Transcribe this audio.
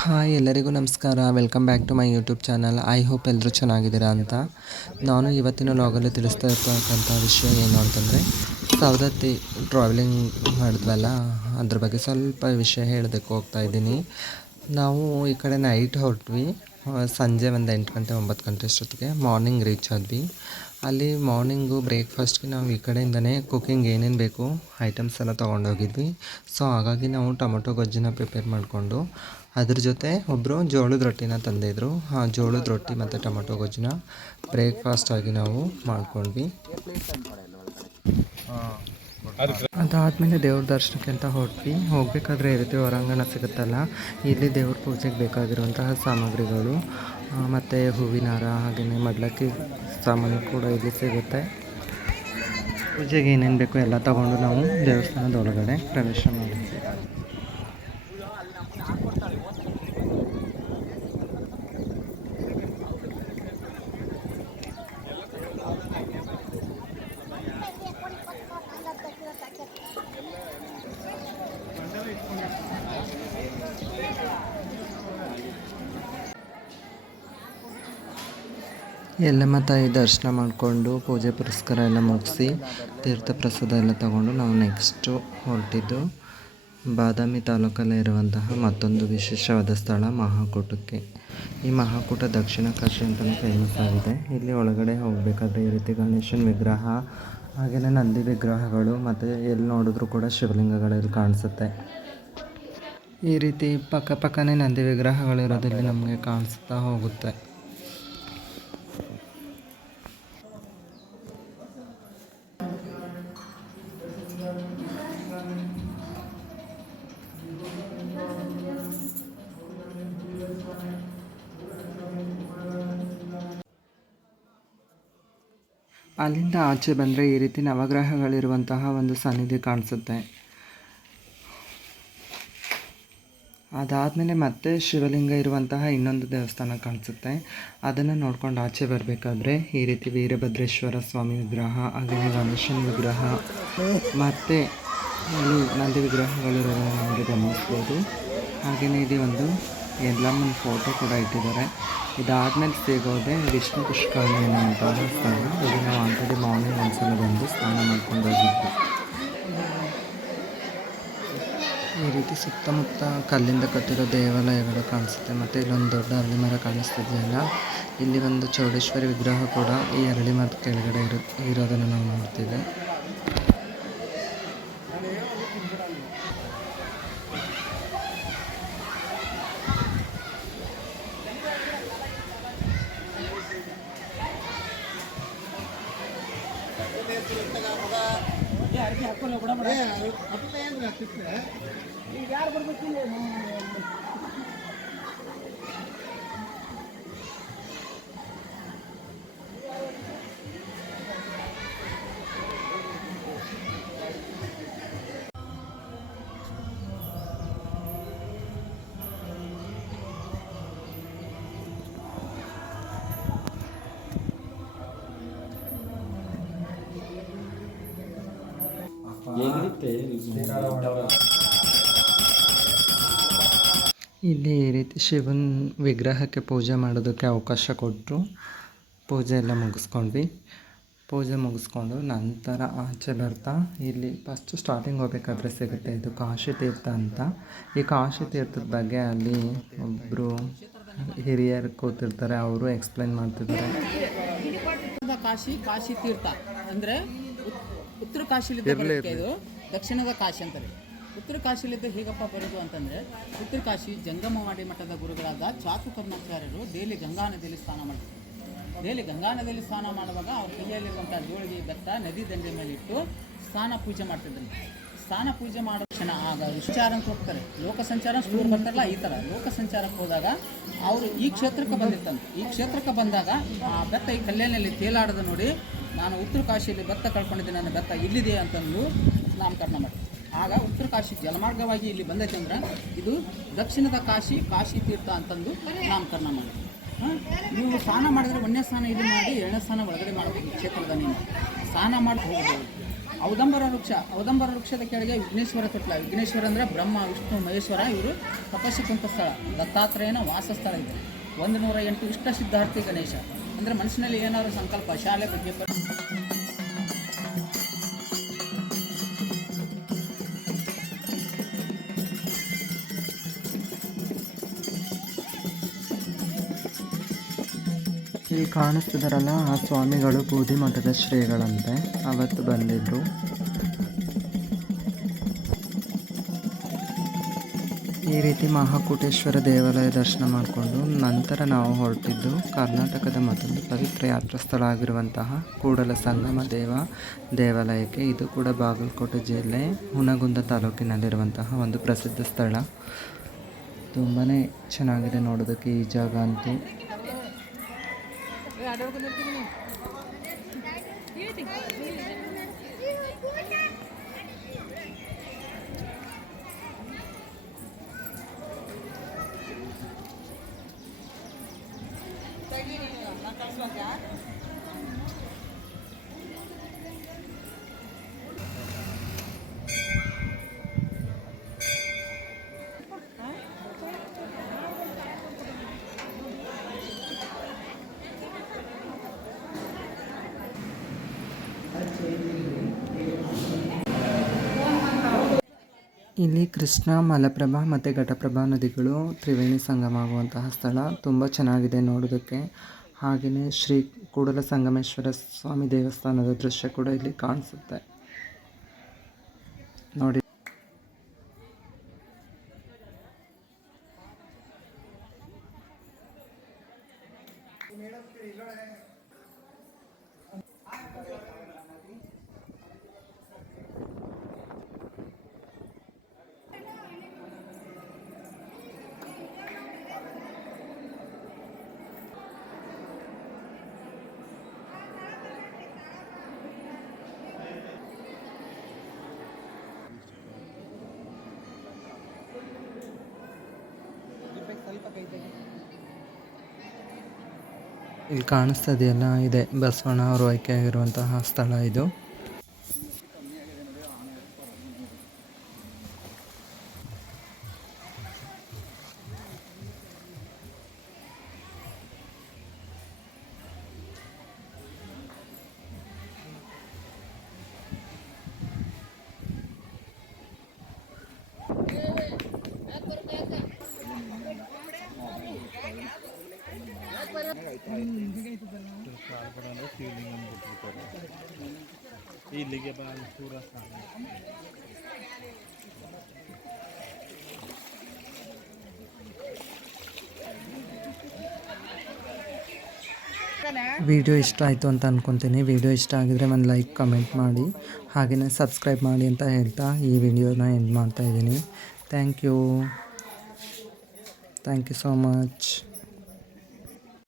Hi, ಎಲ್ಲರಿಗೂ ನಮಸ್ಕಾರ. Welcome back to my YouTube channel I hope ಎಲ್ಲರೂ ಚೆನ್ನಾಗಿದ್ದೀರಾ ಅಂತ. ನಾನು ಇವತ್ತಿನ ಲಾಗಲ್ಲಿ ತಿಳಿಸ್ತಾ ಇರ್ತಕ್ಕಂಥ ವಿಷಯ ಏನು ಅಂತಂದರೆ ಸೌದತ್ತಿ ಟ್ರಾವೆಲಿಂಗ್ ಮಾಡಿದ್ವಲ್ಲ, ಅದ್ರ ಬಗ್ಗೆ ಸ್ವಲ್ಪ ವಿಷಯ ಹೇಳಬೇಕು ಹೋಗ್ತಾ ಇದ್ದೀನಿ. ನಾವು ಈ ಕಡೆ ನೈಟ್ ಹೊರಟ್ವಿ. ಸಂಜೆ ಒಂದು ಎಂಟು ಗಂಟೆ ಒಂಬತ್ತು ಗಂಟೆ ಅಷ್ಟೊತ್ತಿಗೆ ಮಾರ್ನಿಂಗ್ ರೀಚ್ ಆದ್ವಿ. ಅಲ್ಲಿ ಮಾರ್ನಿಂಗು ಬ್ರೇಕ್ಫಾಸ್ಟ್ಗೆ ನಾವು ಈ ಕಡೆಯಿಂದನೇ ಕುಕ್ಕಿಂಗ್ ಏನೇನು ಬೇಕು ಐಟಮ್ಸ್ ಎಲ್ಲ ತೊಗೊಂಡೋಗಿದ್ವಿ. ಸೊ ಹಾಗಾಗಿ ನಾವು ಟೊಮೊಟೊ ಗೊಜ್ಜಿನ ಪ್ರಿಪೇರ್ ಮಾಡಿಕೊಂಡು ಅದ್ರ ಜೊತೆ ಒಬ್ಬರು ಜೋಳದ ರೊಟ್ಟಿನ ತಂದಿದ್ರು. ಆ ಜೋಳದ ರೊಟ್ಟಿ ಮತ್ತು ಟೊಮೊಟೊ ಗೊಜ್ಜಿನ ಬ್ರೇಕ್ಫಾಸ್ಟಾಗಿ ನಾವು ಮಾಡ್ಕೊಂಡ್ವಿ. ಅದಾದಮೇಲೆ ದೇವ್ರ ದರ್ಶನಕ್ಕೆ ಅಂತ ಹೊರಟ್ವಿ. ಹೋಗಬೇಕಾದ್ರೆ ಇರುತ್ತೆ ರೀತಿ ಹೊರಾಂಗಣ ಸಿಗುತ್ತಲ್ಲ. ಇಲ್ಲಿ ದೇವ್ರ ಪೂಜೆಗೆ ಬೇಕಾಗಿರುವಂತಹ ಸಾಮಗ್ರಿಗಳು ಮತ್ತು ಹೂವಿನ ಹಾರ ಹಾಗೆಯೇ ಮಡ್ಲಕ್ಕಿ ಸಾಮಾನು ಕೂಡ ಇಲ್ಲಿ ಸಿಗುತ್ತೆ. ಪೂಜೆಗೆ ಏನೇನು ಬೇಕು ಎಲ್ಲ ತಗೊಂಡು ನಾವು ದೇವಸ್ಥಾನದ ಒಳಗಡೆ ಪ್ರವೇಶ ಮಾಡಿದ್ವಿ. ಎಲ್ಲಮ್ಮ ತಾಯಿ ದರ್ಶನ ಮಾಡಿಕೊಂಡು ಪೂಜೆ ಪುರಸ್ಕಾರ ಎಲ್ಲ ಮುಗಿಸಿ ತೀರ್ಥ ಪ್ರಸಾದ ಎಲ್ಲ ತಗೊಂಡು ನಾವು ನೆಕ್ಸ್ಟು ಹೊರಟಿದ್ದು ಬಾದಾಮಿ ತಾಲೂಕಲ್ಲೇ ಇರುವಂತಹ ಮತ್ತೊಂದು ವಿಶೇಷವಾದ ಸ್ಥಳ ಮಹಾಕೂಟಕ್ಕೆ. ಈ ಮಹಾಕೂಟ ದಕ್ಷಿಣ ಕಾಶಿ ಅಂತಲೂ ಫೇಮಸ್ ಆಗಿದೆ. ಇಲ್ಲಿ ಒಳಗಡೆ ಹೋಗಬೇಕಾದ್ರೆ ಈ ರೀತಿ ಗಣೇಶನ ವಿಗ್ರಹ ಹಾಗೆಯೇ ನಂದಿ ವಿಗ್ರಹಗಳು ಮತ್ತು ಎಲ್ಲಿ ನೋಡಿದ್ರೂ ಕೂಡ ಶಿವಲಿಂಗಗಳಲ್ಲಿ ಕಾಣಿಸುತ್ತೆ. ಈ ರೀತಿ ಪಕ್ಕ ಪಕ್ಕನೇ ನಂದಿ ವಿಗ್ರಹಗಳಿರೋದಲ್ಲಿ ನಮಗೆ ಕಾಣಿಸ್ತಾ ಹೋಗುತ್ತೆ. ಅಲ್ಲಿಂದ ಆಚೆ ಬಂದರೆ ಈ ರೀತಿ ನವಗ್ರಹಗಳಿರುವಂತಹ ಒಂದು ಸನ್ನಿಧಿ ಕಾಣಿಸುತ್ತೆ. ಅದಾದಮೇಲೆ ಮತ್ತೆ ಶಿವಲಿಂಗ ಇರುವಂತಹ ಇನ್ನೊಂದು ದೇವಸ್ಥಾನ ಕಾಣಿಸುತ್ತೆ. ಅದನ್ನು ನೋಡ್ಕೊಂಡು ಆಚೆ ಬರಬೇಕಾದ್ರೆ ಈ ರೀತಿ ವೀರಭದ್ರೇಶ್ವರ ಸ್ವಾಮಿ ವಿಗ್ರಹ ಹಾಗೆಯೇ ಗಣೇಶನ ವಿಗ್ರಹ, ಮತ್ತು ಇಲ್ಲಿ ನಂದಿ ವಿಗ್ರಹಗಳಿರೋದನ್ನು ನಮಗೆ ಗಮನಿಸ್ಬೋದು. ಹಾಗೆಯೇ ಇಲ್ಲಿ ಒಂದು ಎಲ್ಲಮ್ಮನ ಫೋಟೋ ಕೂಡ ಇಟ್ಟಿದ್ದಾರೆ. ಇದಾದಮೇಲೆ ಸಿಗೋದೆ ವಿಷ್ಣು ಪುಷ್ಕರಣಿ ಅನ್ನುವಂತಹ ಸ್ಥಳ. ಸ್ನಾನ ಮಾಡ್ಕೊಂಡು ಹೋಗಿದ್ವಿ ಈ ರೀತಿ ಸುತ್ತಮುತ್ತ ಕಲ್ಲಿಂದ ಕಟ್ಟಿರೋ ದೇವಾಲಯಗಳು ಕಾಣಿಸುತ್ತೆ. ಮತ್ತು ಇಲ್ಲೊಂದು ದೊಡ್ಡ ಅರಳಿ ಮರ ಕಾಣಿಸ್ತಿದೆಯಲ್ಲ ಇಲ್ಲಿ ಒಂದು ಚೌಡೇಶ್ವರಿ ವಿಗ್ರಹ ಕೂಡ ಈ ಅರಳಿ ಮರದ ಕೆಳಗಡೆ ಇರೋ, ಇರೋದನ್ನು ನಾವು ನೋಡ್ತೀವಿ. ಅರ್ಜಿ ಹಾಕೋಲ್ಲ ಕೂಡ ಏನ್ರಿ ಈಗ ಯಾರು ಬರ್ಬೇಕು ಇಲ್ಲಿ ಈ ರೀತಿ ಶಿವನ ವಿಗ್ರಹಕ್ಕೆ ಪೂಜೆ ಮಾಡೋದಕ್ಕೆ ಅವಕಾಶ ಕೊಟ್ಟರು. ಪೂಜೆ ಎಲ್ಲ ಮುಗಿಸ್ಕೊಂಡ್ವಿ. ಪೂಜೆ ಮುಗಿಸ್ಕೊಂಡು ನಂತರ ಆಚೆ ಬರ್ತಾ ಇಲ್ಲಿ ಫಸ್ಟ್ ಸ್ಟಾರ್ಟಿಂಗ್ ಹೋಗ್ಬೇಕಾದ್ರೆ ಸಿಗುತ್ತೆ ಇದು ಕಾಶಿ ತೀರ್ಥ ಅಂತ. ಈ ಕಾಶಿ ತೀರ್ಥದ ಬಗ್ಗೆ ಅಲ್ಲಿ ಒಬ್ಬರು ಹಿರಿಯರು ಕೂತಿರ್ತಾರೆ ಅವರು ಎಕ್ಸ್ಪ್ಲೈನ್ ಮಾಡ್ತಿದ್ದಾರೆ. ಕಾಶಿ ಕಾಶಿ ತೀರ್ಥ ಅಂದ್ರೆ ಉತ್ತರ ಕಾಶಿಲಿದ್ದ ಬರುತ್ತೆ ಇದು. ದಕ್ಷಿಣದ ಕಾಶಿ ಅಂತಾರೆ ಉತ್ತರ ಕಾಶಿಲಿದ್ದ ಹೇಗಪ್ಪ ಬರೋದು ಅಂತಂದ್ರೆ ಉತ್ತರ ಕಾಶಿ ಜಂಗಮವಾಡಿ ಮಠದ ಗುರುಗಳಾದ ಚಾತು ಕರ್ಮಾಚಾರ್ಯರು ಡೈಲಿ ಗಂಗಾ ನದಿಯಲ್ಲಿ ಸ್ನಾನ ಮಾಡ್ತಾರೆ. ಡೈಲಿ ಗಂಗಾ ನದಿಯಲ್ಲಿ ಸ್ನಾನ ಮಾಡುವಾಗ ಅವ್ರ ಕೈಯಲ್ಲಿರುವಂಥ ಜೋಳಿಗೆ ಬೆತ್ತ ನದಿ ದಂಡೆ ಮೇಲೆ ಇಟ್ಟು ಸ್ನಾನ ಪೂಜೆ ಮಾಡ್ತಿದ್ರು ಸ್ನಾನ ಪೂಜೆ ಮಾಡೋ ಕ್ಷಣ ಆಗ ವಿಚಾರ ಅಂತ ಹೋಗ್ತಾರೆ. ಲೋಕ ಸಂಚಾರ ಸ್ಟೂರ್ ಬರ್ತಾರಲ್ಲ ಈ ಥರ. ಲೋಕ ಸಂಚಾರಕ್ಕೆ ಹೋದಾಗ ಅವರು ಈ ಕ್ಷೇತ್ರಕ್ಕೆ ಬಂದಿರ್ತಾರೆ ಈ ಕ್ಷೇತ್ರಕ್ಕೆ ಬಂದಾಗ ಆ ಬೆತ್ತ ಈ ಕಲ್ಯಾಣಲ್ಲಿ ತೇಲಾಡೋದು ನೋಡಿ ನಾನು ಉತ್ತರ ಕಾಶಿಯಲ್ಲಿ ಭತ್ತ ಕಳ್ಕೊಂಡಿದ್ದೆ ನನ್ನ ಭತ್ತ ಇಲ್ಲಿದೆ ಅಂತಂದು ನಾಮಕರಣ ಮಾಡಿ ಆಗ ಉತ್ತರ ಕಾಶಿ ಜಲಮಾರ್ಗವಾಗಿ ಇಲ್ಲಿ ಬಂದೈತೆ ಅಂದ್ರೆ ಇದು ದಕ್ಷಿಣದ ಕಾಶಿ ಕಾಶಿ ತೀರ್ಥ ಅಂತಂದು ನಾಮಕರಣ ಮಾಡಿ ನೀವು ಸ್ನಾನ ಮಾಡಿದ್ರೆ ಒಂದನೇ ಸ್ನಾನ ಇಲ್ಲಿ ಮಾಡಿ ಎರಡನೇ ಸ್ನಾನ ಒಳಗಡೆ ಮಾಡಬೇಕು ಕ್ಷೇತ್ರದ ನೀನು. ಸ್ನಾನ ಮಾಡಿ ಹೋಗಬಹುದು ಔದಂಬರ ವೃಕ್ಷ, ಔದಂಬರ ವೃಕ್ಷದ ಕೆಳಗೆ ವಿಘ್ನೇಶ್ವರ ತೊಟ್ಲ. ವಿಘ್ನೇಶ್ವರ ಅಂದರೆ ಬ್ರಹ್ಮ, ವಿಷ್ಣು, ಮಹೇಶ್ವರ, ಇವರು ತಪಸ್ಸು ಸ್ಥಳ ದತ್ತಾತ್ರೇಯನ ವಾಸಸ್ಥಳ ಇದೆ. ಒಂದು ನೂರ ಎಂಟು ಇಷ್ಟ ಸಿದ್ಧಾರ್ಥಿ ಗಣೇಶ. ಅಂದರೆ ಮನಸ್ಸಿನಲ್ಲಿ ಏನಾದರೂ ಸಂಕಲ್ಪ, ಶಾಲೆ ಬಗ್ಗೆ ಇಲ್ಲಿ ಕಾಣಿಸ್ತಿದಾರಲ್ಲ ಆ ಸ್ವಾಮಿಗಳು ಬೂದಿ ಮಠದ ಶ್ರೀಗಳಂತೆ. ಅವತ್ತು ಬಂದಿದ್ರು. ಈ ರೀತಿ ಮಹಾಕೂಟೇಶ್ವರ ದೇವಾಲಯ ದರ್ಶನ ಮಾಡಿಕೊಂಡು ನಂತರ ನಾವು ಹೊರಟಿದ್ದು ಕರ್ನಾಟಕದ ಮತ್ತೊಂದು ಪವಿತ್ರ ಯಾತ್ರಾ ಸ್ಥಳ ಆಗಿರುವಂತಹ ಕೂಡಲ ಸಂಗಮ ದೇವ ದೇವಾಲಯಕ್ಕೆ. ಇದು ಕೂಡ ಬಾಗಲಕೋಟೆ ಜಿಲ್ಲೆ ಹುನಗುಂದ ತಾಲೂಕಿನಲ್ಲಿರುವಂತಹ ಒಂದು ಪ್ರಸಿದ್ಧ ಸ್ಥಳ. ತುಂಬಾ ಚೆನ್ನಾಗಿದೆ ನೋಡೋದಕ್ಕೆ ಈ ಜಾಗ ಅಂತೂ. ಇಲ್ಲಿ ಕೃಷ್ಣ ಮಲಪ್ರಭಾ ಮತ್ತು ಘಟಪ್ರಭಾ ನದಿಗಳು ತ್ರಿವೇಣಿ ಸಂಗಮ ಆಗುವಂತಹ ಸ್ಥಳ. ತುಂಬ ಚೆನ್ನಾಗಿದೆ ನೋಡೋದಕ್ಕೆ ಹಾಗೆಯೇ ಶ್ರೀ ಕೂಡಲ ಸಂಗಮೇಶ್ವರ ಸ್ವಾಮಿ ದೇವಸ್ಥಾನದ ದೃಶ್ಯ ಕೂಡ ಇಲ್ಲಿ ಕಾಣಿಸುತ್ತೆ. ನೋಡಿ. ಇಲ್ಲಿ ಕಾಣಿಸ್ತಾ ಇದೆಯಲ್ಲ ಇದೆ ಬಸವಣ್ಣ ಅವರು ಆಯ್ಕೆ ಆಗಿರುವಂತಹ ಸ್ಥಳ ಇದು. ಇಲ್ಲಿಗೆ ವಿಡಿಯೋ ಇಷ್ಟ ಆಯಿತು ಅಂತ ಅಂದ್ಕೊತೀನಿ ವಿಡಿಯೋ ಇಷ್ಟ ಆಗಿದ್ರೆ ಒಂದು ಲೈಕ್, ಕಮೆಂಟ್ ಮಾಡಿ. ಹಾಗೆಯೇ ಸಬ್ಸ್ಕ್ರೈಬ್ ಮಾಡಿ ಅಂತ ಹೇಳ್ತಾ ಈ ವಿಡಿಯೋನ ಎಂಡ್ ಮಾಡ್ತಾ ಇದ್ದೀನಿ. Thank you. Thank you so much.